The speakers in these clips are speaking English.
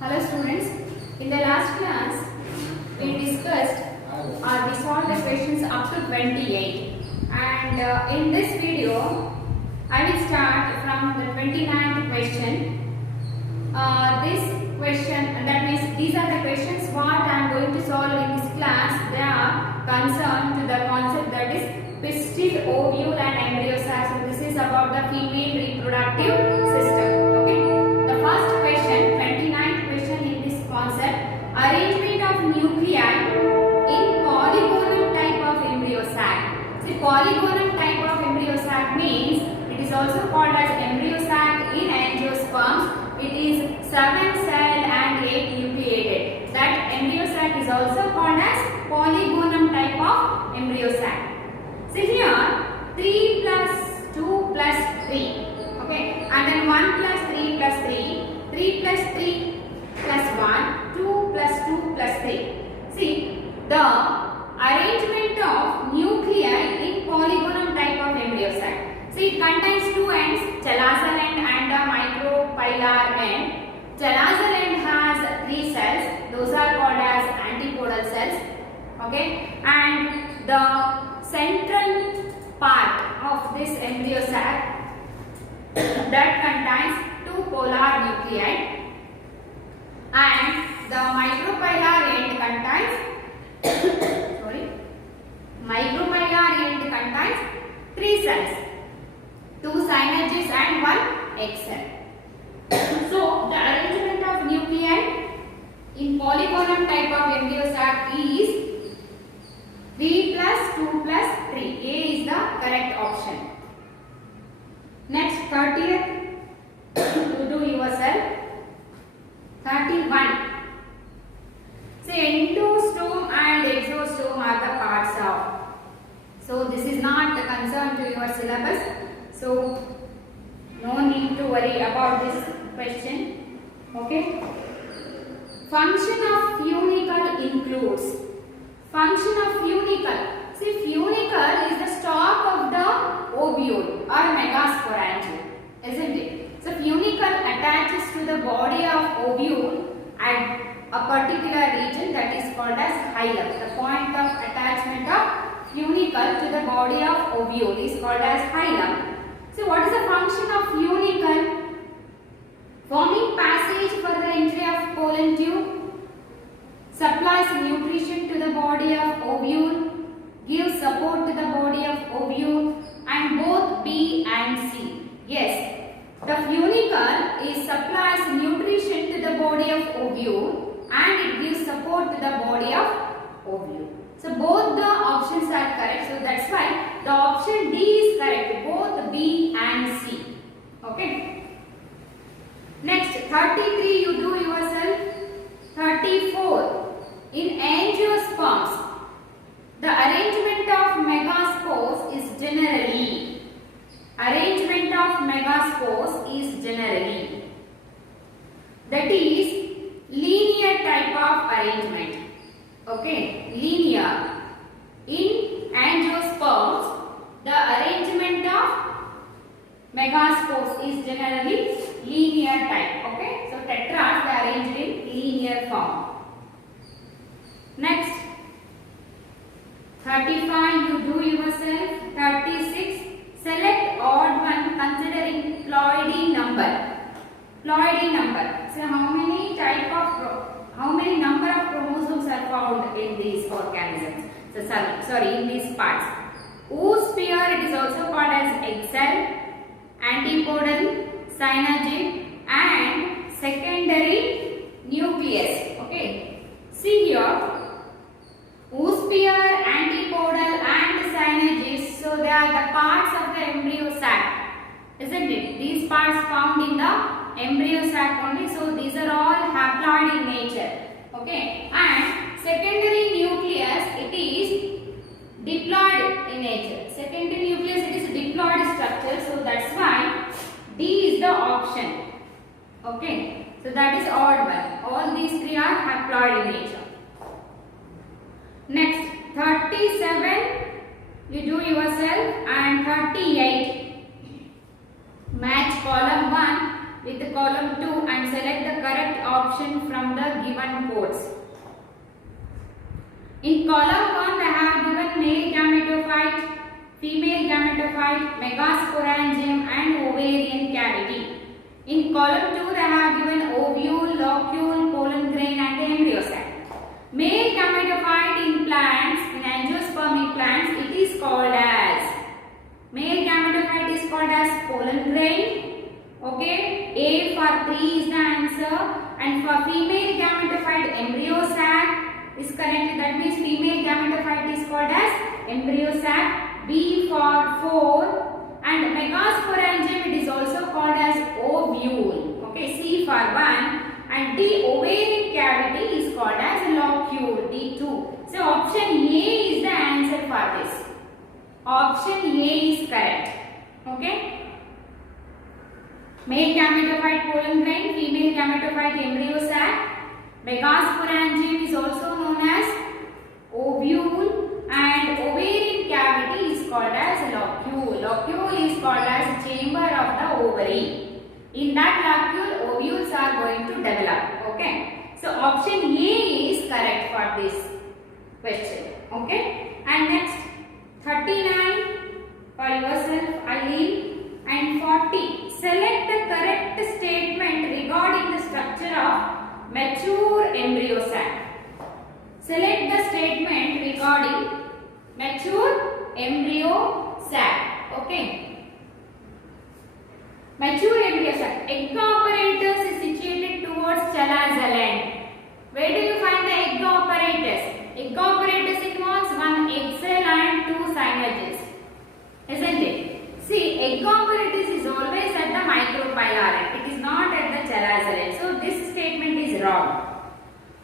Hello students, in the last class we discussed or we solved the questions up to 28 and in this video I will start from the 29th question. This question, that means these are the questions what I am going to solve in this class. They are concerned to the concept that is pistil ovule and embryo sac. So this is about the female reproductive system. Okay. The first question, 29th question in this concept, arrangement of nuclei in polygonal type of embryo sac. See, polygonal type of embryo sac means it is also called as embryo sac in angiosperms. It is 7-celled and 8-nucleated. That embryo sac is also called as polygonum type of embryo sac. See here, 3 plus 2 plus 3. Okay, and then 1 plus 3 plus 3, 3 plus 3 plus 1, 2 plus 2 plus 3. See, the arrangement of nuclei in polygonum type of embryo sac. See, it contains two ends, chalazal end and the micropylar end. Chalazal end has 3 cells, those are called as antipodal cells. Okay, and the central part of this embryo sac that contains 2 polar nuclei, and the micropylar end contains micropylar end contains 3 cells, 2 synergids and 1 egg cell. So the arrangement of nuclei in polygonum type of embryo sac is 3 plus 2 plus 3. A is the correct option. Next, 30th, you do yourself. 31. Say endostome and exostome are the parts of. So this is not a concern to your syllabus. So no need to worry about this question. Okay. Function of funicle includes. Function of funicle. See, funicle is the stalk of the ovule or megasporangium, isn't it? So funicle attaches to the body of ovule at a particular region that is called as hilum. The point of attachment of funicle to the body of ovule is called as hilum. So what is the function of funicle? Forming passage for the entry of pollen tube, supplies nutrition to the body of ovule, gives support to the body of ovule, and both B and C. Yes, the funicle is supplies nutrition to the body of ovule and it gives support to the body of ovule. So both the options are correct. So that's why the option D is correct. Both B and C. Okay. Next, 33 you do yourself. 34. In angiosperms, the arrangement of megaspores is generally. That is linear type of arrangement. Okay, linear. In angiosperms, the arrangement of megaspores is generally linear type. Okay, so tetras they are arranged in linear form. Next, 35 you do yourself. 36, select odd one considering ploidy number. Ploidy number. So how many number of chromosomes are found in these organisms? So sorry, in these parts. Oosphere, it is also called as egg cell, antipodal, synergid and secondary nucleus. Okay. See here, oosphere, antipodal and synergids, so they are the parts of the embryo sac, isn't it? These parts found in the embryo sac only, so these are all haploid in nature. Okay, and secondary nucleus, it is diploid in nature. Secondary nucleus, it is a diploid structure, so that's why D is the option. Okay, so that is odd one. All these three are haploid in nature. Next, 37 you do yourself, and 38 match column 1 with the column 2 and select the correct option from the given codes. In column 1, I have given male gametophyte, female gametophyte, megasporangium and ovarian cavity. In column 2, I have given ovule, locule, pollen grain and embryo sac. Male gametophyte in plants, in angiospermic plants, it is called as, male gametophyte is called as pollen grain. Okay, A for 3 is the answer, and for female gametophyte embryo sac is correct. That means female gametophyte is called as embryo sac. B for 4, and megasporangium it is also called as ovule. Okay, C for 1, and D ovarian cavity is called as locule. D2. So option A is the answer for this. Option A is correct. Okay. Male gametophyte pollen grain, female gametophyte embryo sac. Megasporangium is also known as ovule, and ovarian cavity is called as locule. Locule is called as chamber of the ovary. In that locule, ovules are going to develop. Okay. So option A is correct for this question. Okay. And next 39 for yourself, Eileen. And 40. Select the correct statement regarding the structure of mature embryo sac. Select the statement regarding mature embryo sac. Okay. Mature embryo sac. Egg apparatus is situated towards chalazaland. Where do you find the egg apparatus? Egg apparatus involves one egg cell and two cyanogens. Isn't it? See, egg apparatus is always at the micropylar. It is not at the chalazaland. So this statement is wrong.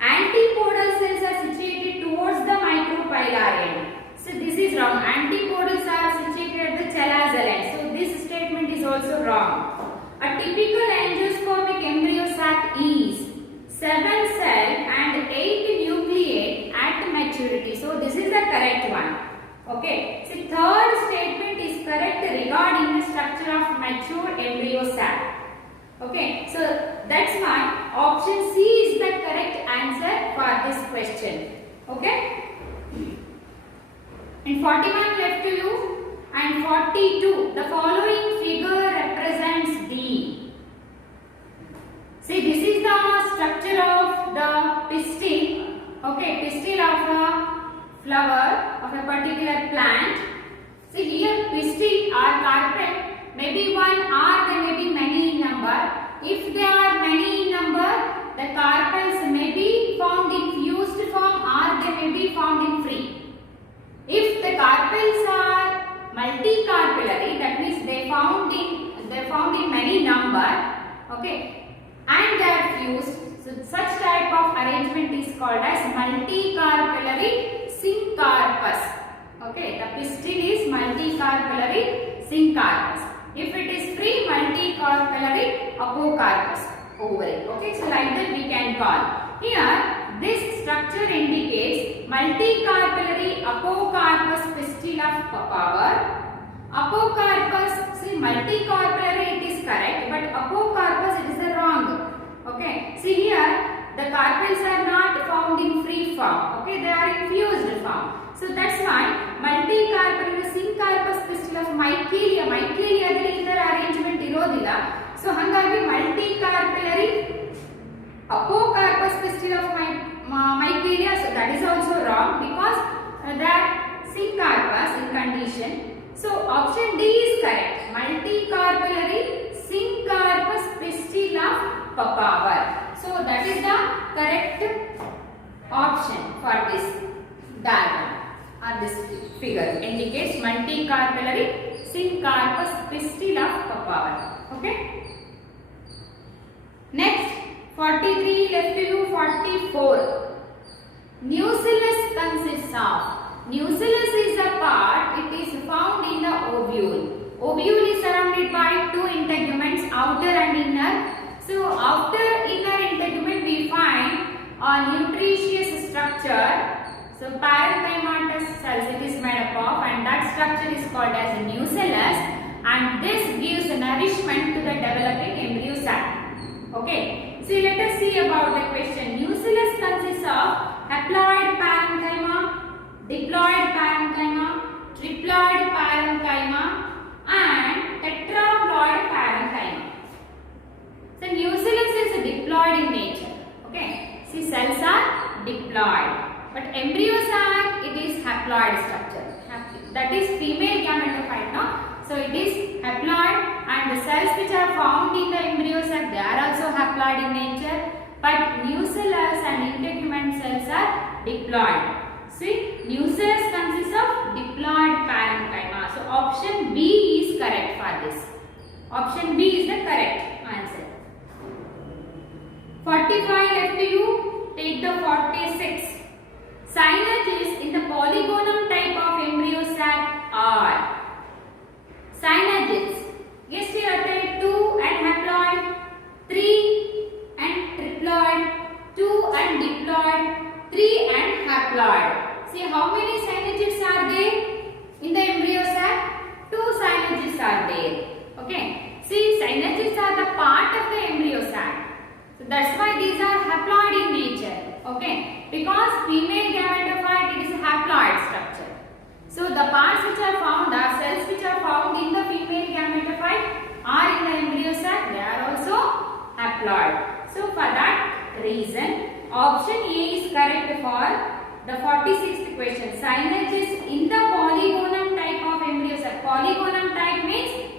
Antipodal cells are situated towards the micropylar end. So this is wrong. Antipodals are situated at the chalazaland. So this statement is also wrong. A typical angiospermic embryo sac is 7 cell and 8 nucleate at maturity. So this is the correct one. Okay. So third statement is correct regarding the structure of mature embryo sac. Okay. So that's why option C is the correct answer for this question. Okay. And 41 left to you, and 42. The following figure represents D. See, this is the structure of the pistil. Okay, pistil of a flower of a particular plant. See here, pistil or carpel may be one or they may be many in number. If they are many in number, the carpels may be found in fused form or they may be found in free. If the carpels are multicarpellary, that means they found in many number, okay, and they are fused. So such type of arrangement is called as multicarpellary syncarpus. Okay, the pistil is multicarpellary syncarpus. If it is free, multicarpellary apocarpus ovary. Okay, so like that we can call. Here, this structure indicates multicarpellary apocarpus pistil of power. Apocarpus, see, multicarpellary it is correct, but apocarpus it is the wrong. Okay, see here the carpels are not found in free form. Okay, they are in fused form. So that's why multicarpellary syncarpus pistil of mycelia. Mycelia ದಲ್ಲಿ ಇದರ arrangement ಇರೋದಿಲ್ಲ. So ಹಾಗಾಗಿ multicarpellary apocarpus pistil of mycelia. So that is also wrong because that syncarpus in condition. So option D is correct. Multicarpellary syncarpus pistil of papaver. So that is the correct option for this diagram or this figure. Indicates multicarpellary syncarpus pistil of papaver. Okay. Next, 43 left to you. 44. Nucellus consists of. Nucellus is a part. It is found in the ovule. Ovule is surrounded by two integuments, outer and inner. So after inner integument we find a nutritious structure. So parenchymatous cells it is made up of, and that structure is called as a nucellus, and this gives nourishment to the developing embryo sac. Okay. See, let us see about the question. Nucellus consists of haploid parenchyma, diploid parenchyma, triploid parenchyma, and tetraploid parenchyma. So, nucellus is diploid in nature. Okay. See, cells are diploid. But embryo sac, it is haploid structure. That is female gametophyte, no? So it is haploid, and the cells which are found in the embryo sac, they are also haploid in nature. But nucellus and integument cells are diploid. See, nucellus consists of diploid parenchyma. So option B is correct for this. Option B is the correct answer. 45 left to you. Take the 46. Synergids in the polygonum type of embryo sac are synergids. Yes, we are taking 2 and haploid, 3 and triploid, 2 and diploid, 3 and haploid. See how many synergids are there in the embryo sac? 2 synergids are there. Okay. See, synergids are the part of the embryo sac. So that's why these are haploid in nature. Okay, because female gametophyte, it is a haploid structure. So the parts which are found are cells which are found in the female gametophyte are in the embryo sac. They are also haploid. So for that reason, option A is correct for the 46th question. Synergids in the polygonum type of embryo sac. Polygonum type means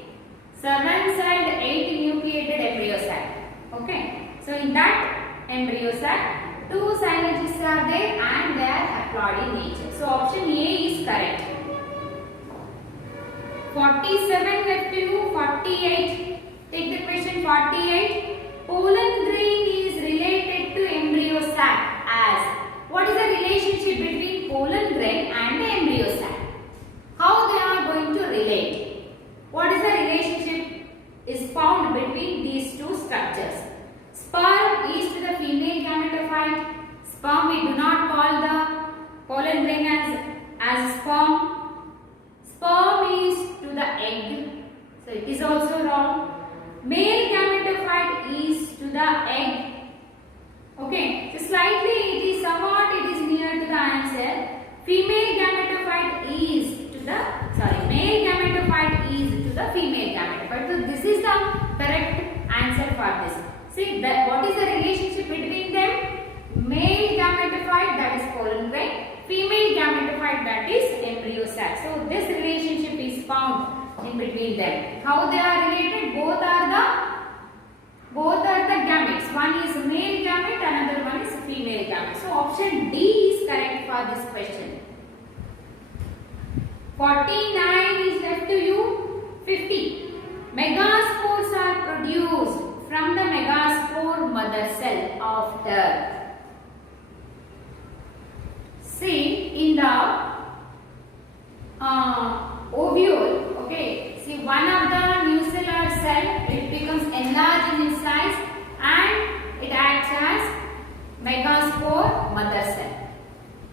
7-celled 8-nucleated embryo sac. Okay, so in that embryo sac, 2 synergids are there and they are haploid in nature. So option A is correct. 47 left to you. 48. Take the question 48. Pollen grain is related to embryo sac as. What is the relationship between pollen grain and the embryo sac? How they are going to relate? What is the relationship is found between these two structures? Sperm is to the female gametophyte. Sperm, we do not call the pollen grain as sperm. Sperm is to the egg. So it is also wrong. Male gametophyte is to the egg. Okay. So slightly it is somewhat near to the answer. Female gametophyte is to the male gametophyte is to the female gametophyte. So this is the correct answer for this. See that what is the relationship between them? Male gametophyte, that is pollen grain, female gametophyte, that is embryo sac. So this relationship is found in between them. How they are related? Both are the gametes. One is male gamete, another one is female gamete. So option D is correct for this question. 49 is left to you. 50. Megaspores are produced from the megaspore mother cell after. See, in the ovule, okay, see one of the nucellular cell, it becomes enlarged in its size and it acts as megaspore mother cell.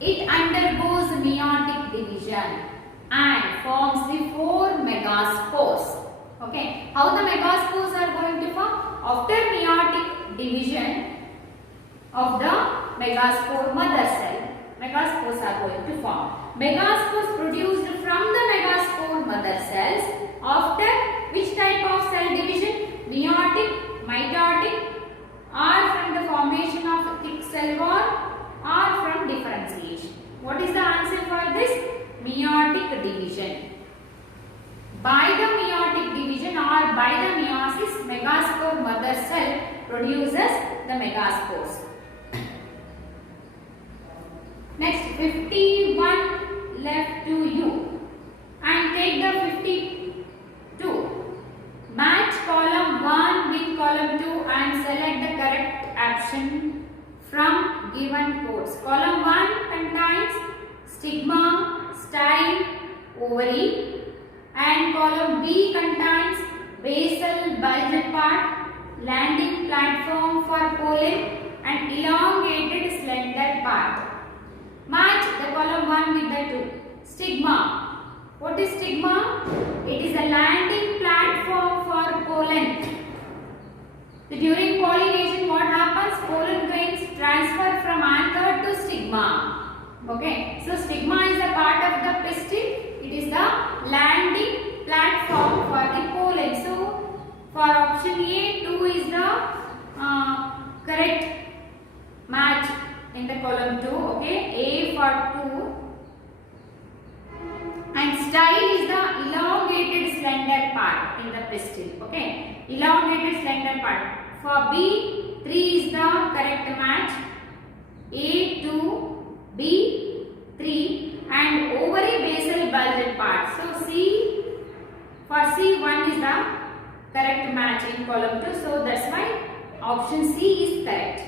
It undergoes meiotic division and forms the 4 megaspores. Okay, how the megaspores are going to form? After meiotic division of the megaspore mother cell, megaspores are going to form. Megaspores produced from the megaspore mother cells after which type of cell division? Meiotic, mitotic, or from the formation of thick cell wall, or from differentiation. What is the answer for this? Meiotic division. By the meiotic division or by the meiosis, megaspore mother cell produces the megaspores. Next, 51 left to you. And take the 52. Match column 1 with column 2 and select the correct option from given codes. Column 1 contains stigma, style, ovary, and column B contains basal bulged part, landing platform for pollen, and elongated slender part. Match the column 1 with the 2. Stigma. What is stigma? It is a landing platform for pollen. So during pollination, what happens? Pollen grains transfer from anther to stigma. Okay. So stigma is a part of the pistil. It is the landing platform for the pollen. So for option A, 2 is the correct match in the column 2. Okay. A for 2. And style is the elongated slender part in the pistil. Okay, elongated slender part. For B, 3 is the correct match. A 2, B 3, and ovary basal bulged part. So C, for C 1 is the correct match in column 2. So that's why option C is correct.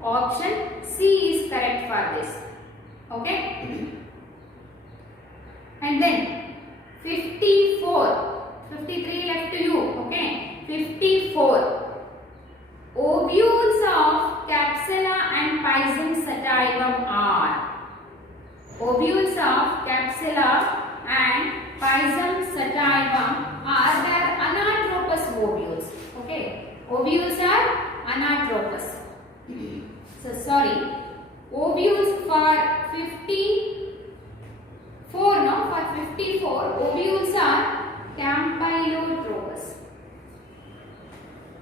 Option C is correct for this. Okay. And then 54, 53 left to you. Okay, 54. Ovules of capsula and physum sativum are. Ovules of capsula and physum sativum are their anatropous ovules. Okay, ovules are anatropous. So sorry, ovules for 54, no, for 54, ovules are campylotropous.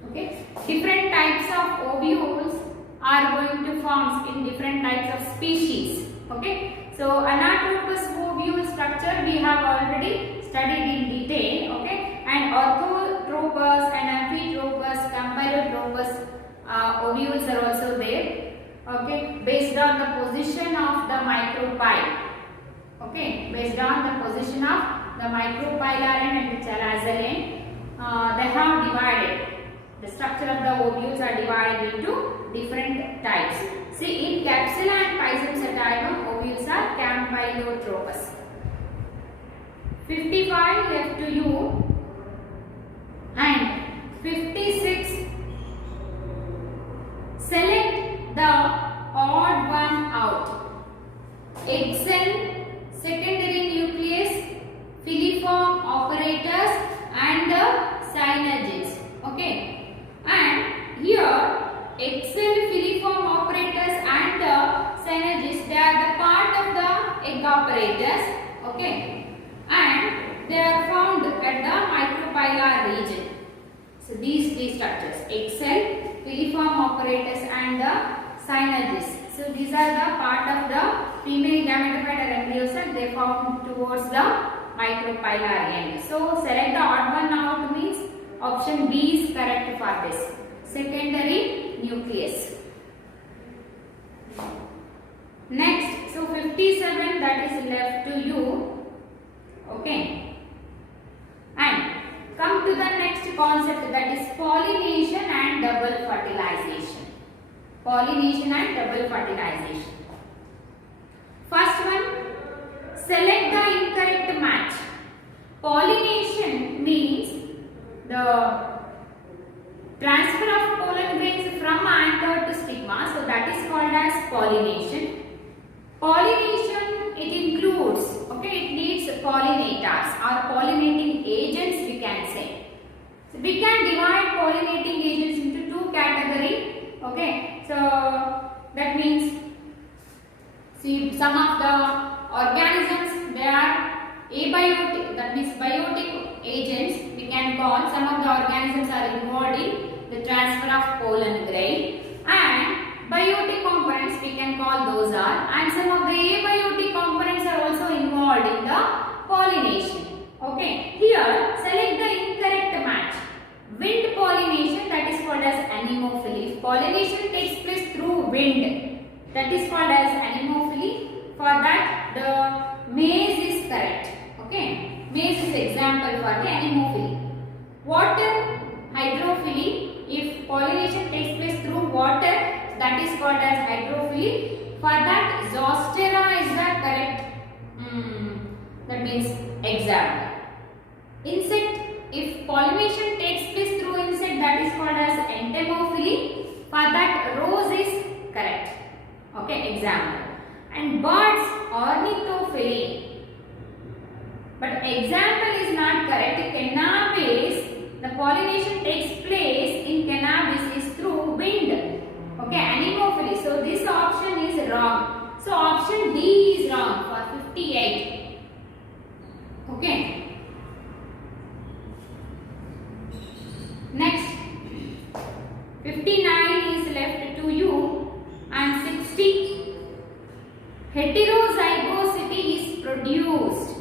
Okay, different types of ovules are going to form in different types of species. Okay, so anatropous ovule structure we have already studied in detail. Okay, and orthotropous and amphitropous, campylotropous ovules are also there. Okay, based on the position of the micropyle. Okay, based on the position of the micropylar and the chalazal end, they have divided. The structure of the ovules are divided into different types. See, in capsula and physum sativum, ovules are campylotropous. 55 left to you, and 56. Select the odd one out. Egg cell, secondary nucleus, filiform operators, and the synergids. Okay, and here egg cell, filiform operators, and the synergids, they are the part of the egg operators. Okay, and they are found at the micropylar region. So these three structures: egg cell, filiform operators, and the synergids. So these are the part of the female gametophyte or embryo cell. They found towards the micropylar end. So select the odd one out means option B is correct for this. Secondary nucleus. Next, so 57, that is left to you. Okay. And come to the next concept, that is pollination and double fertilization. Pollination and double fertilization. First one, select the incorrect match. Pollination means the transfer of pollen grains from anther to stigma. So that is called as pollination. Pollination, it includes, okay, it needs pollinators or pollinating agents, we can say. So we can divide pollinating agents into two categories. Okay, so that means, see, some of the organisms, they are abiotic, that means biotic agents we can call. Some of the organisms are involved in the transfer of pollen grain, and biotic components we can call those are, and some of the abiotic components are also involved in the pollination. Okay, here select the incorrect match. Wind pollination, that is called as anemophily. Pollination takes place through wind, that is called as anemophily. For that the maize is correct. Okay, maize is example for the anemophily. Water hydrophily, if pollination takes place through water, that is called as hydrophily. For that Zostera is the correct, that means example. Insect, if pollination takes place through insect, that is called as entomophily. For that rose is correct. Okay, example. And birds, ornithophily. But example is not correct. In cannabis, the pollination takes place in wrong. So option D is wrong for 58. Okay. Next, 59 is left to you, and 60. Heterozygosity is produced.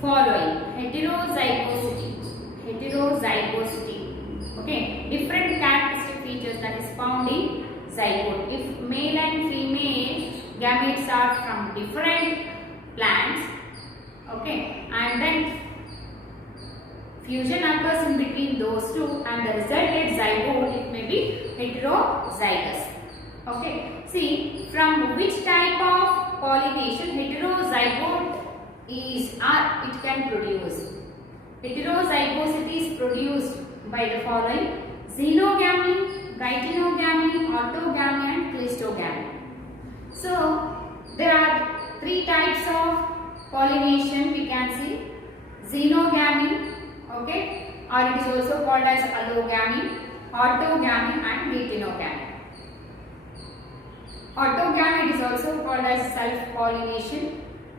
Following heterozygosity. Okay, different characteristic features that is found in zygote. If male and female gametes are from different plants, okay, and then fusion occurs in between those two, and the resultant zygote, it may be heterozygous. Okay, see from which type of pollination heterozygote is it can produce. Heterozygosity is produced by the following: xenogamy, gytinogamy, autogamy, and cleistogamy. So there are three types of pollination we can see: xenogamy, okay, or it is also called as allogamy, autogamy, and gytinogamy. Autogamy is also called as self-pollination.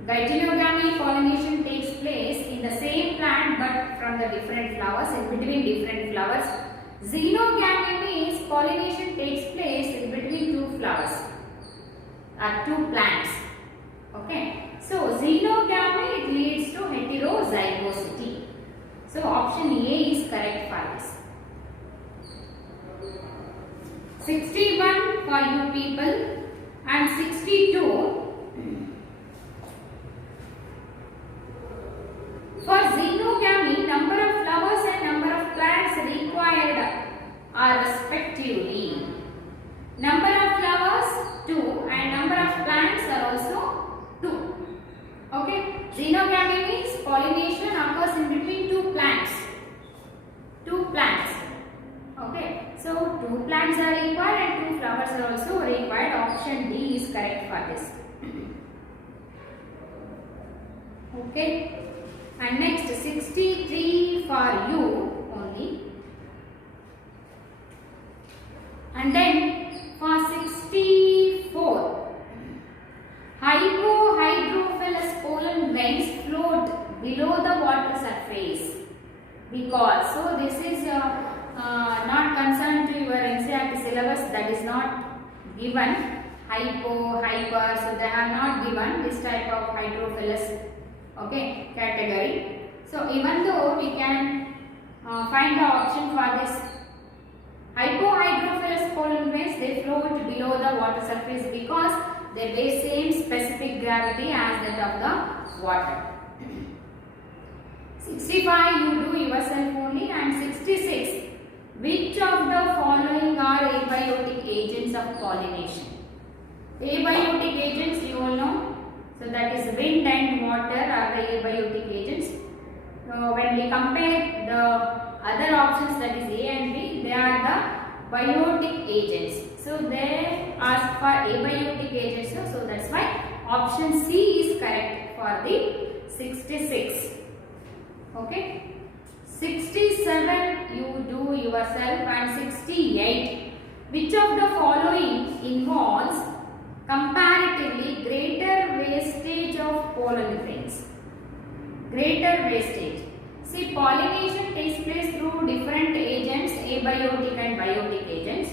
Gytinogamy pollination takes place in the same plant but from the different flowers, in between different flowers. Xenogamy means pollination takes place in between two flowers or two plants. Okay, so xenogamy, it leads to heterozygosity. So option A is correct for this. 61 for you people, and 62 for xenogamy. Number of flowers and number of plants required are respectively. Number of flowers 2 and number of plants are also 2. Okay, xenogamy means pollination occurs in between two plants. Okay, so 2 plants are required and 2 flowers are also required. Option D is correct for this. Okay, and next 63 for you only, and then for 64, hypohydrophilus pollen grains float below the water surface because, so this is not concerned to your NCERT syllabus, that is not given. Hyper, so they have not given this type of hydrophilus, okay, category. So even though we can find the option for this hypohydrophilus pollen grains, they float below the water surface because they bear same specific gravity as that of the water. 65 you do yourself only, and 66, which of the following are abiotic agents of pollination? Abiotic agents you all know, so that is wind and water are the abiotic agents. So when we compare the other options, that is A and B, they are the biotic agents. So they ask for abiotic agents, so that's why option C is correct for the 66. Okay, 67 you do yourself, and 68, which of the following involves comparatively greater wastage of pollen grains? Greater wastage. See, pollination takes place through different agents, abiotic and biotic agents.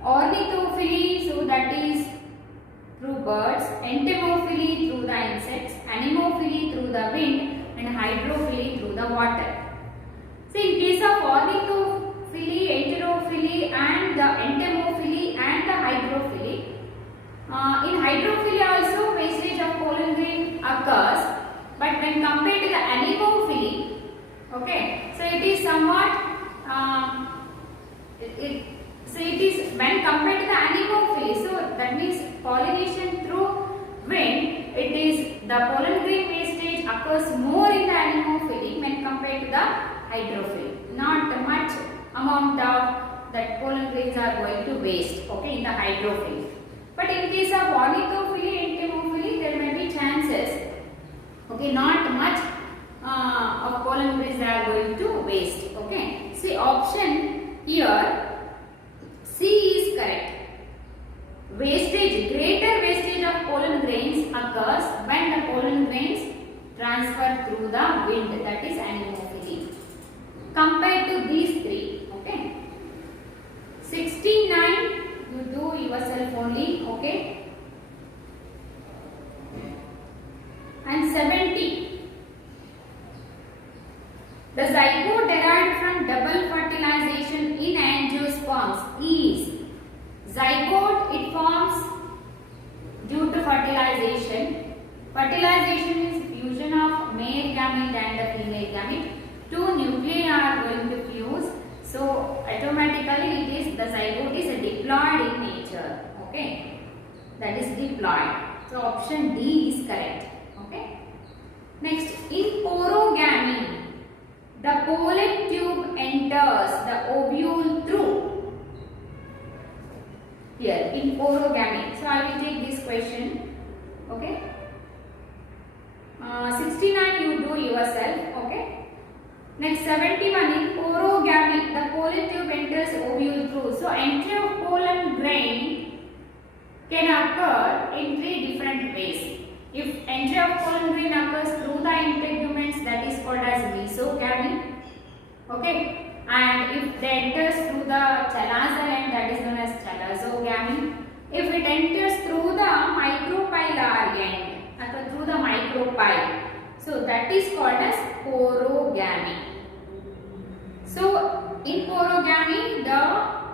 Ornithophily, so that is through birds, entomophily through the insects, anemophily through the wind, and hydrophily through the water. So in case of ornithophily, heterophily, and the entomophily and the hydrophily, in hydrophily also wastage of pollen grain occurs, but when compared to the anemophily, okay, so it is somewhat so it is when compared to the anemophily, so that means pollination through wind, it is the pollen grain wastage occurs more in the anemophily when compared to the hydrophily. Not much amount of that pollen grains are going to waste, okay, in the hydrophily. But in case of ornithophily and entomophily, there may be chances, okay, not much of pollen grains they are going to waste. Okay, see, option here C is correct. Wastage Okay. And 70. The zygote derived from double fertilization in angiosperms is zygote. It forms due to fertilization. Fertilization is fusion of male gamete and the female gamete. Two nuclei are going to fuse. So automatically it is the zygote is diploid in nature. Okay, that is diploid. So option D is correct. Okay. Next, in porogamy, the pollen tube enters the ovule through. Here in porogamy. So I will take this question. Okay. 69 you do yourself. Okay. Next 71 in porogamy, the pollen tube enters ovule through. So entry of pollen grain can occur in three different ways. If entry of pollen grain occurs through the integuments, that is called as mesogamy. Okay. And if it enters through the chalazal end, that is known as chalazogamy. If it enters through the micropylar end, or through the micropyle, so that is called as porogamy. So in porogamy, the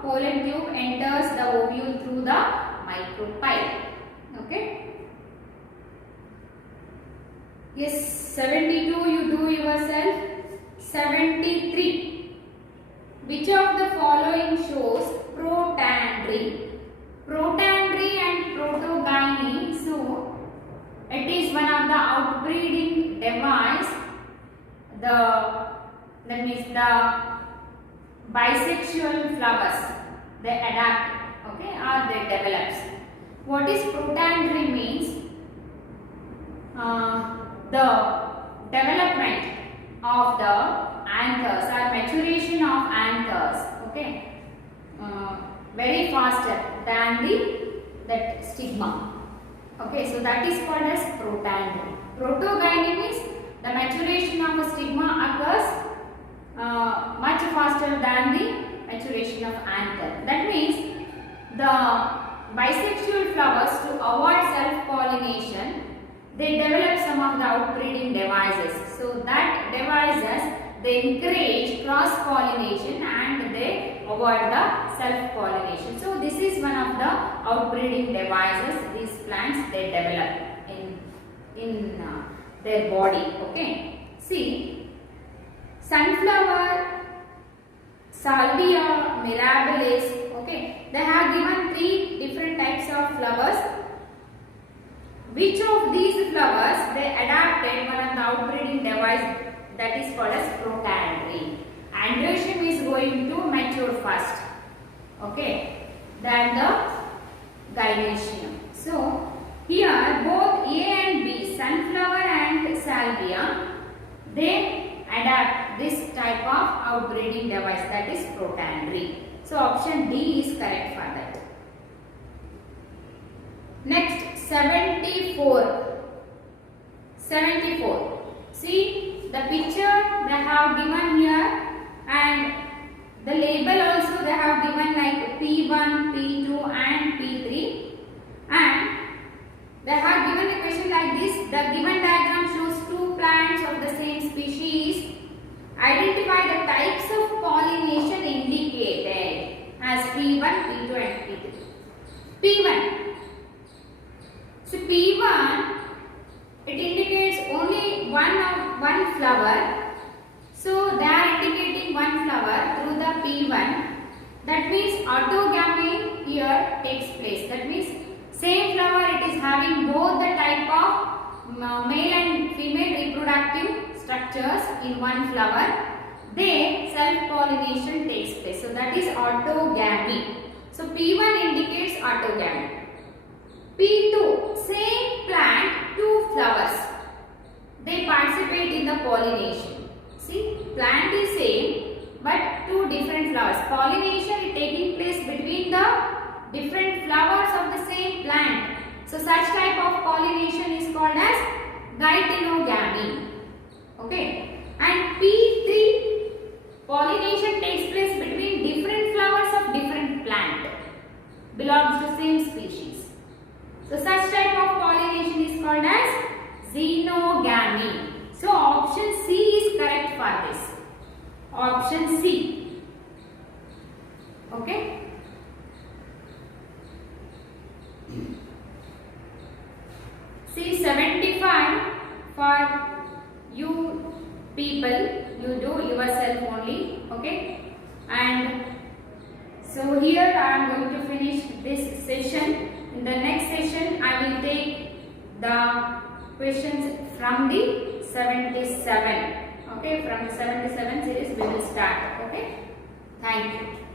pollen tube enters the ovule through the micropyle. Okay. Yes, 72 you do yourself. 73. Which of the following shows protandry? Protandry and protogyny. So it is one of the outbreeding device. That means the bisexual flowers, they adapt, okay, or they develops. What is protandry means? The development of the anthers or maturation of anthers, okay, very faster than that stigma. Okay, so that is called as protandry. Protogyny means the maturation of a stigma occurs much faster than the maturation of anther. That means the bisexual flowers, to avoid self-pollination, they develop some of the outbreeding devices. So that devices, they encourage cross-pollination and they avoid the self-pollination. So this is one of the outbreeding devices these plants they develop in their body. Okay. See, sunflower, Salvia mirabilis. Okay, they have given three different types of flowers. Which of these flowers they adapted one of the outbreeding device, that is called as protandry. Androecium is going to mature first, okay, than the gynoecium. So here both A and B, sunflower and salvia, they adapt this type of outbreeding device, that is protandry. So option D is correct for that. Next, 74. 74. See the picture they have given here, and the label also they have given like P1, P2 and P3, and they have given a question like this. The given diagram shows two plants of the same species. Identify the types of pollination indicated as P1, P2 and P3. P1. So P1, it indicates only one flower. So they are indicating one flower through the P1. That means autogamy here takes place. That means same flower, it is having both the type of male and female reproductive structures in one flower. Then self-pollination takes place. So that is autogamy. So P1 indicates autogamy. P2, same plant, two flowers. They participate in the pollination. See, plant is same but two different flowers. Pollination is taking place between the different flowers of the same plant. So such type of pollination is called as gynoegamy. Okay. And P3, pollination takes place between different flowers of different plant. Belongs to same species. So such type of pollination is called as xenogamy. So option C is correct for this. Option C. Okay. See, 75 for you people, you do yourself only, okay? And so here I am going to finish this session. In the next session, I will take the questions from the 77. Okay, from the 77 series we will start. Okay, thank you.